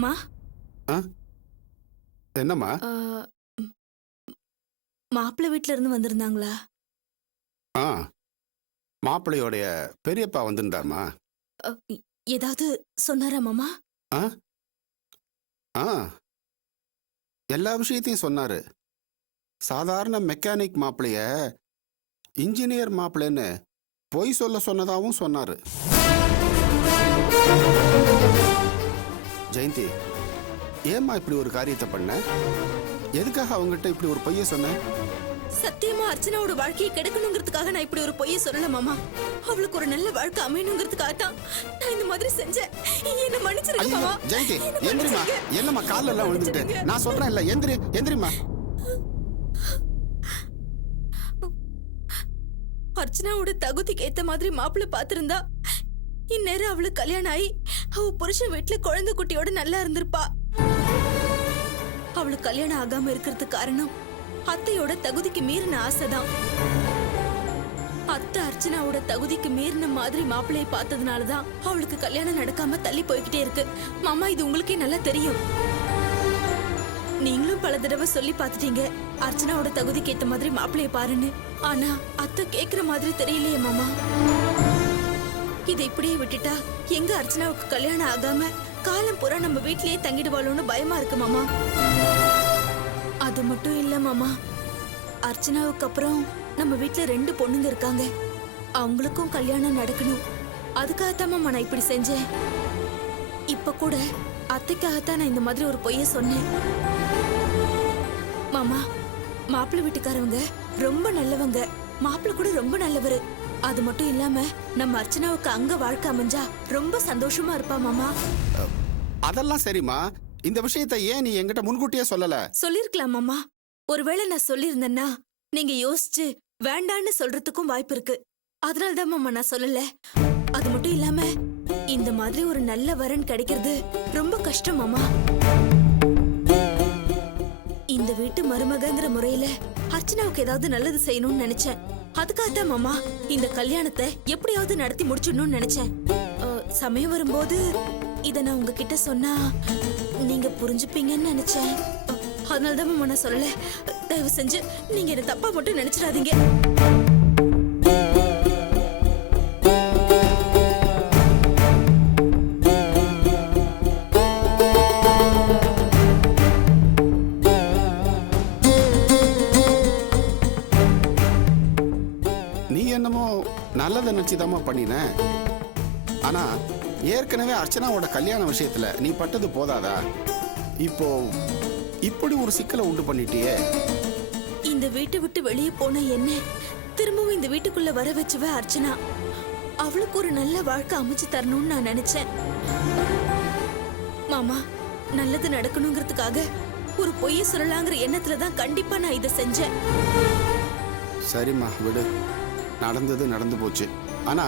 மாமா. ஆ? என்னம்மா? மாப்பிள்ளை வீட்ல இருந்து வந்திருந்தாங்களா? ஆ, மாப்பிள்ளையோடைய பெரியப்பா வந்திருந்தாருமா. அ, ஏதாவது சொன்னாரா மாமா? ஆ ஆ எல்லா விஷயத்தையும் சொன்னாரு. சாதாரண மெக்கானிக் மாப்பிளைய இன்ஜினியர் மாப்பிள்ளைன்னு பொய் சொல்ல சொன்னதாகவும் சொன்னாரு. ஜெயந்தி, ஏம்மா இப்படி ஒரு காரியத்தை பண்ண? எதுக்காக அவங்ககிட்ட இப்படி ஒரு பொய்யை சொன்ன? சத்தியமா அர்ச்சனாவோட வாழ்க்கையை கெடுக்கணுங்கிறதுக்காக நான் இப்படி ஒரு பொய்யை சொல்லல மாமா. அவளுக்கு ஒரு நல்ல வாழ்க்கை அமையணுங்கிறதுக்காக தான் நான் இந்த மாதிரி செஞ்சேன். என்ன மன்னிச்சிருங்க ஐயோ மாமா. ஜெயந்தி, என்ன எந்திரிமா. மன்னிச்சிருங்க. என்னம்மா கால்ல எல்லாம் விழுந்துட்டு? நான் சொல்றேன் இல்ல, எந்திரிமா. அர்ச்சனாவோட தகுதிக்கு ஏத்த மாதிரி மாப்பிள்ளை பாத்திருந்தா இந்நேரம் அவளுக்கு கல்யாணம் ஆகி அவ புருஷன் வீட்டுல குழந்தை குட்டியோட நல்லா இருந்திருப்பா. அவளுக்கு கல்யாணம் ஆகாம இருக்கிறதுக்கு காரணம் அத்தையோட தகுதிக்கு மீறின ஆசைதான். அத்தை அர்ச்சனாவோட தகுதிக்கு மீறின மாதிரி மாப்பிள்ளையை பார்த்ததுனாலதான் அவளுக்கு கல்யாணம் நடக்காம தள்ளி போய்கிட்டே இருக்கு. மாமா, இது உங்களுக்கே நல்லா தெரியும். நீங்களும் பல தடவை சொல்லி பார்த்துட்டீங்க அர்ச்சனாவோட தகுதிக்கு ஏத்த மாதிரி மாப்பிள்ளைய பாருன்னு. ஆனா அத்தை கேக்குற மாதிரி தெரியலையே மாமா. இதை இப்படியே விட்டுட்டா எங்க அர்ச்சனாவுக்கு கல்யாணம் ஆகாம காலம் பூரா நம்ம வீட்லயே தங்கிடுவாளோன்னு பயமா இருக்கு மாமா. அது மட்டும் இல்ல மாமா, அர்ச்சனாவுக்கு அப்புறம் நம்ம வீட்ல 2 பொண்ணுங்க இருக்காங்க. அவங்களுக்கும் கல்யாணம் நடக்கணும். அதுக்காகத்தான் மாமா நான் இப்படி செஞ்சேன். இப்ப கூட அத்தைக்காகத்தான் நான் இந்த மாதிரி ஒரு பொய்ய சொன்னேன். மாமா, மாப்பிள்ளை வீட்டுக்காரவங்க ரொம்ப நல்லவங்க. மாப்பிள்ளை கூட ரொம்ப நல்லவரு. அது மட்டும் இல்லாம நம்ம அர்ச்சனாவுக்கு அங்க வாழ்க்கை அமைஞ்சா ரொம்ப சந்தோஷமா இருப்பா மாமா. அதெல்லாம் சரிம்மா. இந்த விஷயத்தை ஏன் நீ என்கிட்ட முன்கூட்டியே சொல்லல? சொல்லிருக்கலாம் மாமா. ஒருவேளை நான் சொல்லியிருந்தேன்னா நீங்க யோசிச்சு வேண்டான்னு சொல்றதுக்கும் வாய்ப்பு இருக்கு. அதனாலதான் மாமா நான் சொல்லல. அது மட்டும் இல்லாம இந்த மாதிரி ஒரு நல்ல வரன் கிடைக்கிறது ரொம்ப கஷ்டம் மாமா. இந்த வீட்டு மருமகங்கிற முறையில அர்ச்சனாவுக்கு ஏதாவது நல்லது செய்யணும்னு நினைச்சேன். அதுக்காகத்தான் மாமா இந்த கல்யாணத்தை எப்படியாவது நடத்தி முடிச்சிடணும்னு நினைச்சேன். சமயம் வரும்போது இத நான் உங்ககிட்ட சொன்னா நீங்க புரிஞ்சுப்பீங்கன்னு நினைச்சேன். அதனாலதான் மாமா நான் சொல்லல. தயவு செஞ்சு நீங்க என்ன தப்பா மட்டும் நினைச்சிடாதீங்க. நீ என்னமோ நல்லதை நினைச்சுதாம்மா பண்ணின. ஆனா ஏற்கனவே அர்ச்சனாவோட கல்யாண விஷயத்துல நீ பட்டது போதாதா? இப்போ இப்படி ஒரு சிக்கலை உண்டு பண்ணிட்டியே. இந்த வீட்டை விட்டு வெளியே போன என்ன திரும்பவும் இந்த வீட்டுக்குள்ள வர வச்சுவ அர்ச்சனா. அவளுக்கு ஒரு நல்ல வாழ்க்கை அமைச்சு தரணும்னு நான் நினைச்சேன். மாமா, நல்லது நடக்கணுங்கிறதுக்காக ஒரு பொய்ய சொல்லலாங்கிற எண்ணத்துலதான் கண்டிப்பா நான் இதை செஞ்சேன். சரிம்மா, விடு. நடந்தது நடந்து போச்சு. ஆனா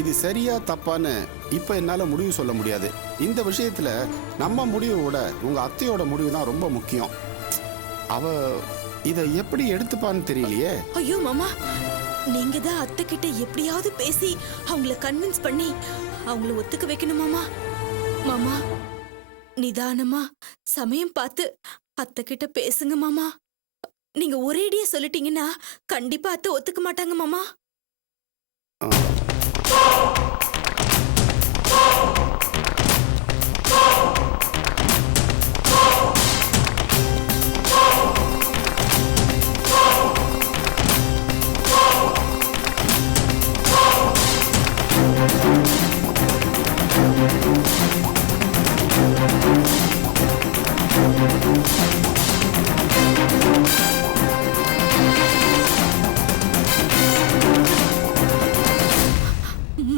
இது சரியா தப்பான்னு இப்ப என்னால முடிவு சொல்ல முடியாது. இந்த விஷயத்துல நம்ம முடிவை விட உங்க அத்தையோட முடிவு தான் ரொம்ப முக்கியம். அவ இதை எப்படி எடுத்துப்பான்னு தெரியலையே. ஐயோ மாமா, நீங்க தான் அத்தை கிட்ட எப்படியாவது பேசி அவங்கள கன்வின்ஸ் பண்ணி அவங்கள ஒத்துக்க வைக்கணும் மாமா. மாமா, நிதானமா சமயம் பார்த்து அத்தை கிட்ட பேசுங்க மாமா. நீங்க ஒரேடியா சொல்லிட்டீங்கன்னா கண்டிப்பா அத்தை ஒத்துக்க மாட்டாங்க மாமா.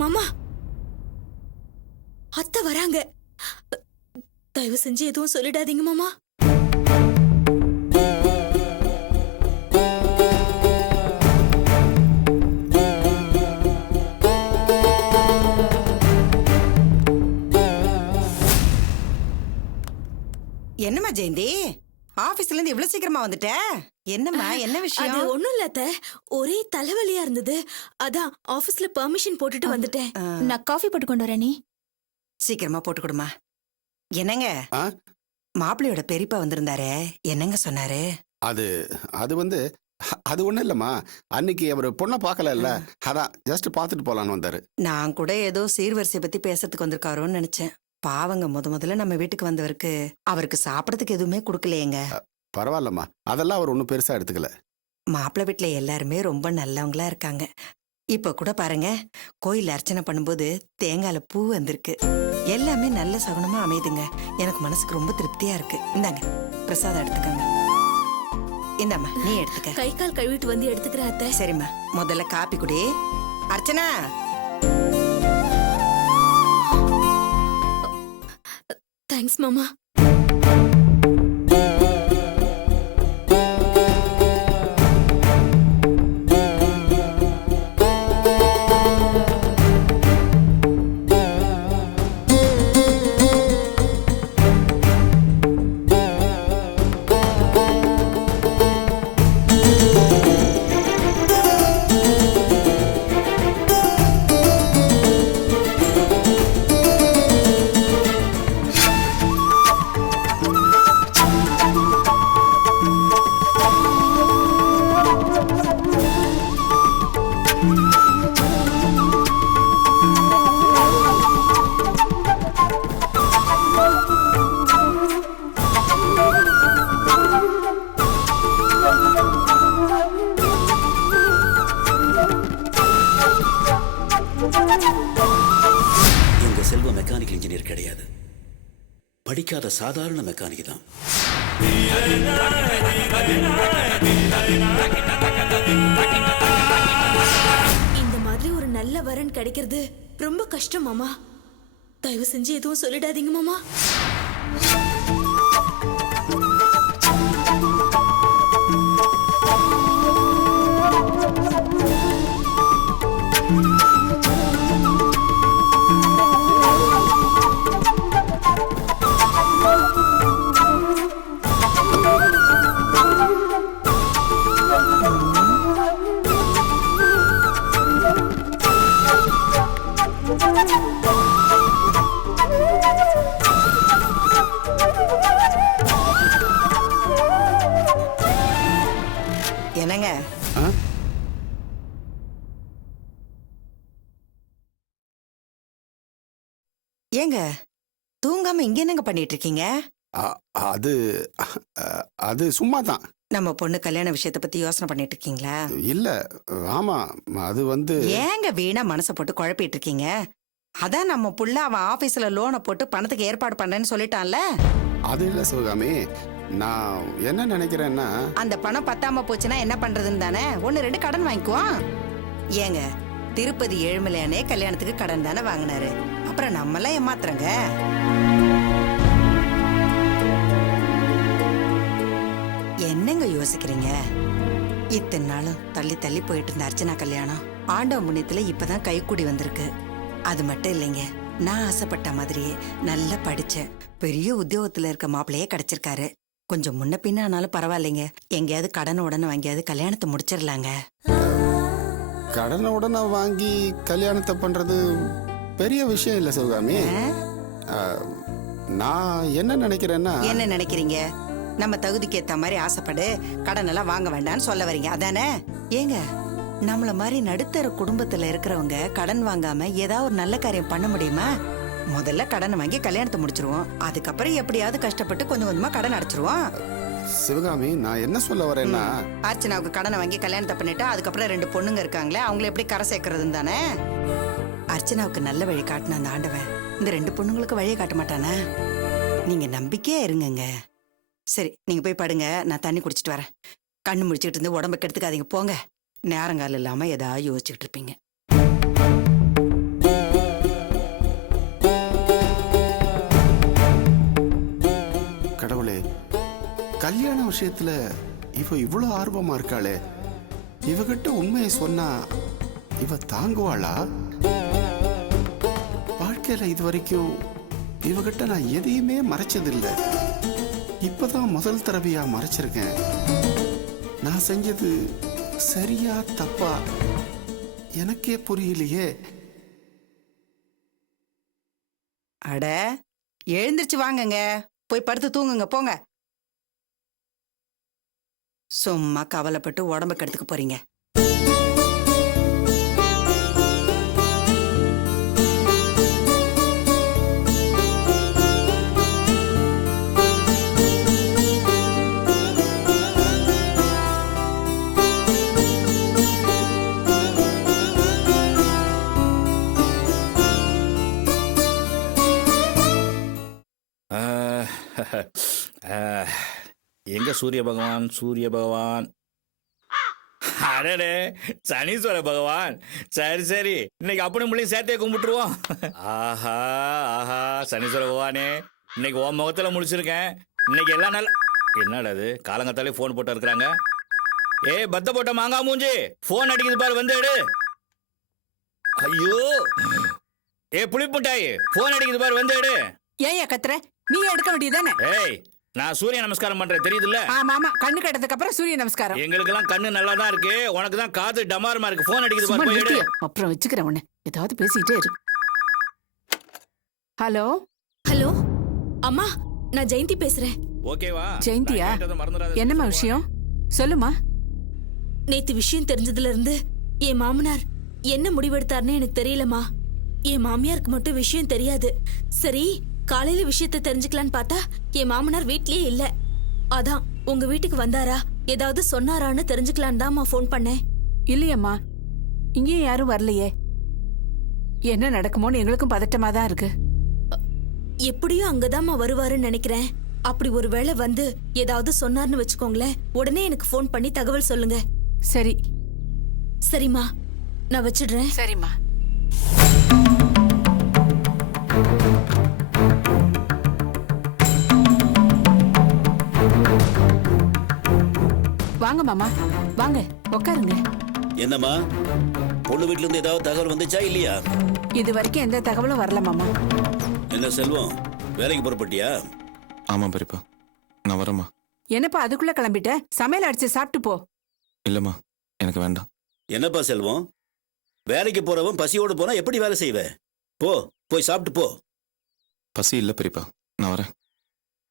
மாமா, அத்தை வராங்க. தயவு செஞ்சு எதுவும் சொல்லிடாதீங்க மாமா. என்னம்மா ஜெயந்தி, ஆபீஸ்ல இருந்து இவ்வளவு சீக்கிரமா வந்துட்ட? என்னம்மா, என்ன அது விஷயம்? ஒண்ணும் இல்ல அத்தை, ஒரே தலைவலியா இருந்தது. அதான் ஆபீஸ்ல பெர்மிஷன் போட்டுட்டு வந்துட்டேன். நான் காஃபி போட்டு கொண்டு வரேன். நீ சீக்கிரமா போட்டு கொடுமா. என்னங்க ஆ? மாப்பிள்ளையோட பெரியப்பா வந்திருந்தாரே, என்னங்க சொன்னாரு? அது அது வந்து அது ஒண்ணும் இல்லம்மா. அன்னைக்கு அவர் பொண்ணை பார்க்கல, அதான் ஜஸ்ட் பார்த்துட்டு போலான்னு வந்தாரு. நான் கூட ஏதோ சீர்வரிசை பத்தி பேசுறதுக்கு வந்திருக்காரோன்னு நினைச்சேன். பாவங்க, முதல்ல நம்ம வீட்டுக்கு வந்தவருக்கு அவருக்கு சாப்பிடறதுக்கு எதுவுமே கொடுக்கலையேங்க. பரவாயில்லம்மா, அதெல்லாம் அவர் ஒன்றும் பெருசா எடுத்துக்கல. மாப்பிள்ளை வீட்டுல எல்லாருமே ரொம்ப நல்லவங்களா இருக்காங்க. இப்ப கூட பாருங்க, கோயில் அர்ச்சனை பண்ணும்போது தேங்காயில பூ வந்திருக்கு. எல்லாமே நல்ல சகுனமா அமையுதுங்க. எனக்கு மனசுக்கு ரொம்ப திருப்தியா இருக்கு. இந்தாங்க பிரசாதம் எடுத்துக்கங்க. இந்தாம்மா நீ எடுத்துக்க. கை கால் கழுவிட்டு வந்து எடுத்துக்கிறேன் அத்தை. சரிம்மா, முதல்ல காப்பி குடி. அர்ச்சனா, தேங்க்ஸ் மாமா. எங்க செல்வம் மெக்கானிக்கல் இன்ஜினியர் கிடையாது, படிக்காத சாதாரண மெக்கானிக் தான். இந்த மாதிரி ஒரு நல்ல வரன் கிடைக்கிறது ரொம்ப கஷ்டம் மாமா. தயவு செஞ்சு எதுவும் சொல்லிடாதீங்க மாமா. என்னங்க ஆ? ஏங்க தூங்காம இங்க என்னங்க பண்ணிட்டு இருக்கீங்க? அ- அது அது சும்மா தான். நம்ம பொண்ணு கல்யாண விஷயத்தை பத்தி யோசனை பண்ணிட்டு இருக்கீங்களா? இல்ல, ஆமா, அது வந்து ஏங்க வீணா மனசை போட்டு குழப்பிட்டு இருக்கீங்க? அதான் நம்ம புள்ள அவன் ஆபீஸ்ல லோனை போட்டு பணத்துக்கு ஏற்பாடு பண்றேன்னு சொல்லிட்டான்ல. அது இல்ல சிவகாமி. நான் என்ன நினைக்கிறேன்னா, அந்த பணம் பத்தாம போச்சுன்னா என்ன பண்றதுன்னு தானே 1-2 கடன் வாங்கிக்குவான். ஏங்க திருப்பதி ஏழுமலையானே கல்யாணத்துக்கு கடன் தானே வாங்கினாரு. அப்புறம் நம்மளாம் ஏமாத்துறங்க. என்னங்க யோசிக்கிறீங்க? இத்தனை நாளும் தள்ளி தள்ளி போயிட்டு இருந்த அர்ச்சனா கல்யாணம் ஆண்டவ புண்ணியத்துல இப்பதான் கைக்கூடி வந்திருக்கு. அது மட்டும் இல்லைங்க, நான் ஆசைப்பட்ட மாதிரியே நல்லா படிச்ச பெரிய உத்தியோகத்துல இருக்க மாப்பிள்ளையே கிடைச்சிருக்காரு. கொஞ்சம் முன்ன பின்ன ஆனாலும் பரவாயில்லைங்க, எங்கேயாவது கடன் உடனே வாங்கியாவது கல்யாணத்தை முடிச்சிடலாங்க. கடனை உடனே வாங்கி கல்யாணத்தை பண்றது பெரிய விஷயம் இல்ல சிவகாமி. நான் என்ன நினைக்கிறேன்னா, என்ன நினைக்கிறீங்க? நம்ம தகுதிக்கு ஏத்த மாதிரி ஆசைப்படு, கடன் எல்லாம் வாங்க வேண்டாம்னு சொல்ல வரீங்க அதானே? ஏங்க நம்மள மாதிரி நடுத்தர குடும்பத்துல இருக்கிறவங்க கடன் வாங்காம ஏதாவது ஒரு நல்ல காரியம் பண்ண முடியுமா? முதல்ல கடனை வாங்கி கல்யாணத்தை முடிச்சிருவோம், அதுக்கப்புறம் எப்படியாவது கஷ்டப்பட்டு கொஞ்சம் கொஞ்சமா கடன் அடைச்சிருவோம். சிவகாமி, நான் என்ன சொல்ல வரேன்னா, அர்ச்சனாவுக்கு கடனை வாங்கி கல்யாணத்தை பண்ணிட்டா அதுக்கப்புறம் 2 பொண்ணுங்க இருக்காங்களே, அவங்கள எப்படி கரை சேர்க்கறதுன்னு தானே. அர்ச்சனாவுக்கு நல்ல வழி காட்டின அந்த ஆண்டவன் இந்த 2 பொண்ணுங்களுக்கு வழியை காட்ட மாட்டானா? நீங்க நம்பிக்கையா இருங்கங்க. சரி, நீங்க போய் படுங்க, நான் தண்ணி குடிச்சிட்டு வரேன். கண்ணு முடிச்சுக்கிட்டு இருந்து உடம்பு கெடுத்துக்காதீங்க, போங்க. நேரங்கால இல்லாம ஏதாவது யோசிச்சுக்கிட்டு இருப்பீங்க. கடவுளே, கல்யாண விஷயத்துல இவ இவ்வளவு ஆர்வமா இருக்காளே, இவகிட்ட உண்மையை சொன்னா இவ தாங்குவாளா? வாழ்க்கையில இது வரைக்கும் இவகிட்ட நான் எதையுமே மறைச்சதில்லை. இப்பதான் முதல் தடவையா மறைச்சிருக்கேன். நான் செஞ்சது சரியா தப்பா எனக்கே புரியலையே. அட, எழுந்திருச்சு வாங்கங்க, போய் படுத்து தூங்குங்க போங்க. சும்மா கவலைப்பட்டு உடம்ப கெடுத்துக்க போறீங்க. எங்க சூரிய பகவான் சூரிய பகவான்? அடடே, சனீஸ்வர பகவான். சரி சரி, இன்னைக்கு அப்படி முடியும் சேர்த்தே கும்பிட்டுருவோம். ஆஹா ஆஹா, சனீஸ்வர பகவானே, இன்னைக்கு உன் முகத்துல முடிச்சிருக்கேன். இன்னைக்கு எல்லாம் நல்ல. என்னடா அது, காலங்கத்தாலே போன் போட்டு இருக்கிறாங்க. பத்த போட்ட மாங்கா மூஞ்சி, போன் அடிக்குது பாரு, வந்து எடு. ஐயோ, புளிப்புட்டாய், போன் அடிக்குது பாரு, வந்து எடு. ஏயா கத்துற? நீ எடுக்க வேண்டியதானே? நான் சூரிய நமஸ்காரம் பண்றேன், தெரியுதுல்ல? ஆமா ஆமா, கண்ணு கட்டதுக்கு அப்புறம் சூரிய நமஸ்காரம். எங்களுக்கு எல்லாம் கண்ணு நல்லா தான் இருக்கு, உனக்கு தான் காது டமாரமா இருக்கு. போன் அடிக்குது பாரு, போய் எடு. அப்புறம் வச்சுக்கிறேன் உன்னை, ஏதாவது பேசிட்டே இரு. ஹலோ ஹலோ அம்மா, நான் ஜெயந்தி பேசுறேன். ஓகேவா? ஜெயந்தியா? நான் கேட்டதை மறந்துடாத. என்னம்மா விஷயம்? சொல்லுமா. நேத்து விஷயம் தெரிஞ்சதுல இருந்து என் மாமனார் என்ன முடிவெடுத்தாருன்னு எனக்கு தெரியலம்மா. என் மாமியாருக்கு மட்டும் விஷயம் தெரியாது. சரி, காலையில விஷயத்தை தெரிஞ்சுக்கலான்னு பார்த்தா என் மாமனார் வீட்லயே இல்ல. அதான் உங்க வீட்டுக்கு வந்தாரா, ஏதாவது சொன்னாரான்னு தெரிஞ்சுக்கலான்னு தான்மா ஃபோன் பண்ணேன். இல்லையம்மா, இங்கேயும் யாரும் வரலையே. என்ன நடக்குமோன்னு எங்களுக்கும் பதட்டமா தான் இருக்கு. எப்படியும் அங்கதாம்மா வருவாருன்னு நினைக்கிறேன். அப்படி ஒருவேளை வந்து ஏதாவது சொன்னார்னு வச்சுக்கோங்களேன், உடனே எனக்கு ஃபோன் பண்ணி தகவல் சொல்லுங்க. சரி சரிம்மா, நான் வச்சிடுறேன். சரிம்மா. வாங்க மாமா, வாங்க உட்காருங்க. என்னம்மா, பொண்ணு வீட்டுல இருந்து ஏதாவது தகவல் வந்துச்சா இல்லையா? இது வரைக்கும் எந்த தகவலும் வரல மாமா. என்ன செல்வம், வேலைக்கு புறப்பட்டியா? ஆமாம் பெரியப்பா, நான் வரேம்மா. என்னப்பா அதுக்குள்ள கிளம்பிட்ட? சமையல் அடிச்சு சாப்பிட்டு போ. இல்லைம்மா, எனக்கு வேண்டாம். என்னப்பா செல்வம், வேலைக்கு போறவன் பசியோடு போனா எப்படி வேலை செய்வ? போ, போய் சாப்பிட்டு போ. பசி இல்லை பெரியப்பா, நான் வரேன்.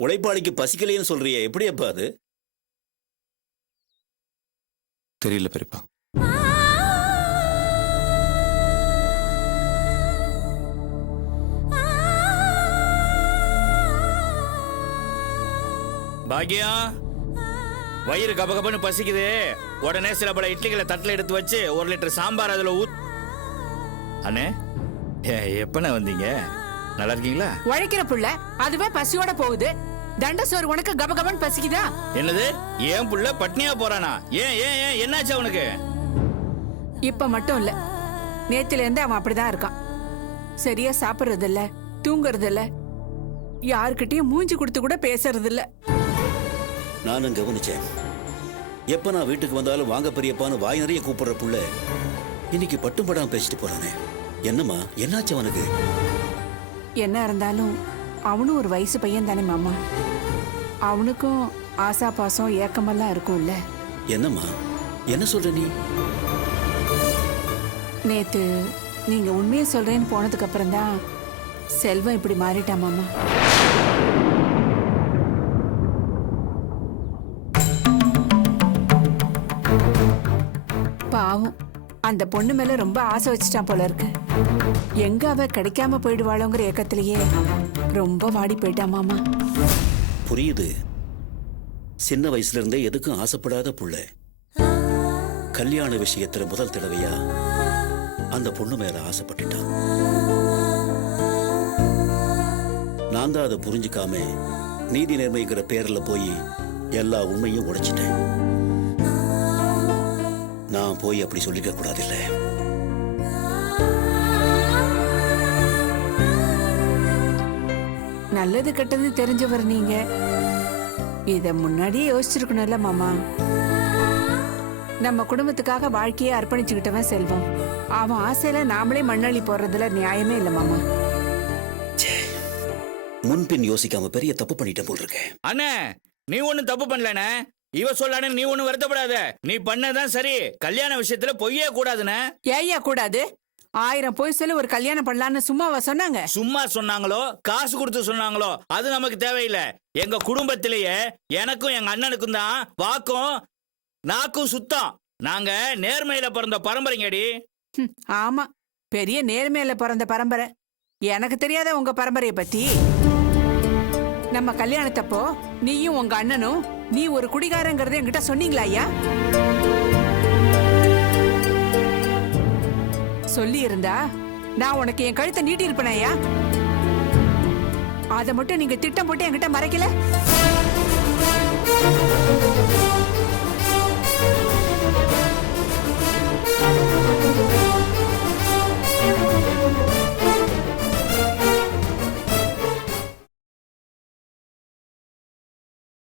உழைப்பாளிக்கு பசிக்கலைன்னு சொல்றியே, எப்படி அப்பா அது? தெரியல பெரியப்பா. பாக்கியம், வயிறு கபகபன்னு பசிக்குது. உடனே சில பல இட்லிகளை தட்டில் எடுத்து வச்சு 1 லிட்டர் சாம்பார் அதுல அண்ணே, எப்பண்ணே வந்தீங்க? நல்லா இருக்கீங்களா? உழைக்கிற புள்ள அதுவே பசியோட போகுது. தண்ட சோறு உனக்கு கபகபன் பசிக்குதா? என்னது, ஏன் புள்ள பட்னியா போறானா? ஏன் ஏன் ஏன் என்னாச்சு அவனுக்கு? இப்ப மட்டும் இல்ல, நேத்துல இருந்து அவன் அப்படிதான் இருக்கான். சரியா சாப்பிடுறது இல்ல, தூங்குறது இல்ல, யாருக்கிட்டையும் மூஞ்சி கொடுத்து கூட பேசுறது இல்ல. நானும் கவனிச்சேன். எப்ப நான் வீட்டுக்கு வந்தாலும் வாங்க பெரியப்பான்னு வாய் நிறைய கூப்பிடுற புள்ள இன்னைக்கு பட்டும் படாம பேசிட்டு போறானே. என்னம்மா, என்னாச்சு அவனுக்கு? என்ன இருந்தாலும் அவனும் ஒரு வயசு பையன் தானே மாமா. அவனுக்கும் ஆசா பாசம் ஏக்கமெல்லாம் இருக்கும்ல. என்னம்மா, என்ன சொல்ற நீ? நேத்து நீங்க உண்மையை சொல்றேன்னு போனதுக்கு அப்புறம் தான் செல்வம் இப்படி மாறிட்டான் மாமா. பாவம், அந்த பொண்ணு மேல ரொம்ப ஆசை வச்சுட்டான் போல இருக்கு. எங்க அவ கிடைக்காம போயிடுவாளோங்கிற ஏக்கத்திலேயே ரொம்ப வாடி போயிட்டான் மாமா. புரியுது. சின்ன வயசுல இருந்தே எதுக்கும் ஆசைப்படாத புள்ள கல்யாண விஷயத்துல முதல் தடவையா அந்த பொண்ணு மேல ஆசைப்பட்டுட்டான். நான் தான் அதை புரிஞ்சுக்காம நீதி நேர்மைங்கிற பேர்ல போய் எல்லா உண்மையும் உடைச்சிட்டேன். நான் போய் அப்படி சொல்லிக்க கூடாதில்ல. நல்லது கெட்டது தெரிஞ்சவர் நீங்க, இத முன்னாடியே யோசிச்சிருக்கணும்ல மாமா. நம்ம குடும்பத்துக்காக வாழ்க்கையை அர்ப்பணிச்சுக்கிட்டவன் செல்வம். அவன் ஆசையில நாமளே மண்ணள்ளி போடுறதுல நியாயமே இல்ல மாமா. முன்பின் யோசிக்காம பெரிய தப்பு பண்ணிட்டேன் போல் இருக்கேன். அண்ணே, நீ ஒண்ணும் தப்பு பண்ணலண்ணே. இவ சொல்லானே நீ ஒண்ணும் வருத்தப்படாத. நீ பண்ணதான் சரி. கல்யாண விஷயத்துல பொய்யே கூடாதுண்ணே. ஏய்யா கூடாது? 1000 பொய் சொல்லி ஒரு கல்யாணம் பண்ணலான்னு சும்மாவா சொன்னாங்க? சும்மா சொன்னாங்களோ காசு கொடுத்து சொன்னாங்களோ அது நமக்கு தேவையில்லை. எங்க குடும்பத்திலேயே எனக்கும் எங்க அண்ணனுக்கும் தான் வாக்கும் நாக்கும் சுத்தம். நாங்க நேர்மையில பிறந்த பரம்பரைங்கடி. ஆமா, பெரிய நேர்மையில பிறந்த பரம்பரை. எனக்கு தெரியாத உங்க பரம்பரைய பத்தி. நம்ம கல்யாணத்தப்போ நீயும் உங்க அண்ணனும் நீ ஒரு குடிகாரங்கிறத என்கிட்ட சொன்னீங்களா ஐயா? சொல்லி இருந்தா நான் உனக்கு என் கழுத்தை நீட்டி இருப்பேன் ஐயா. அதை மட்டும் நீங்க திட்டம் போட்டு என்கிட்ட மறைக்கல.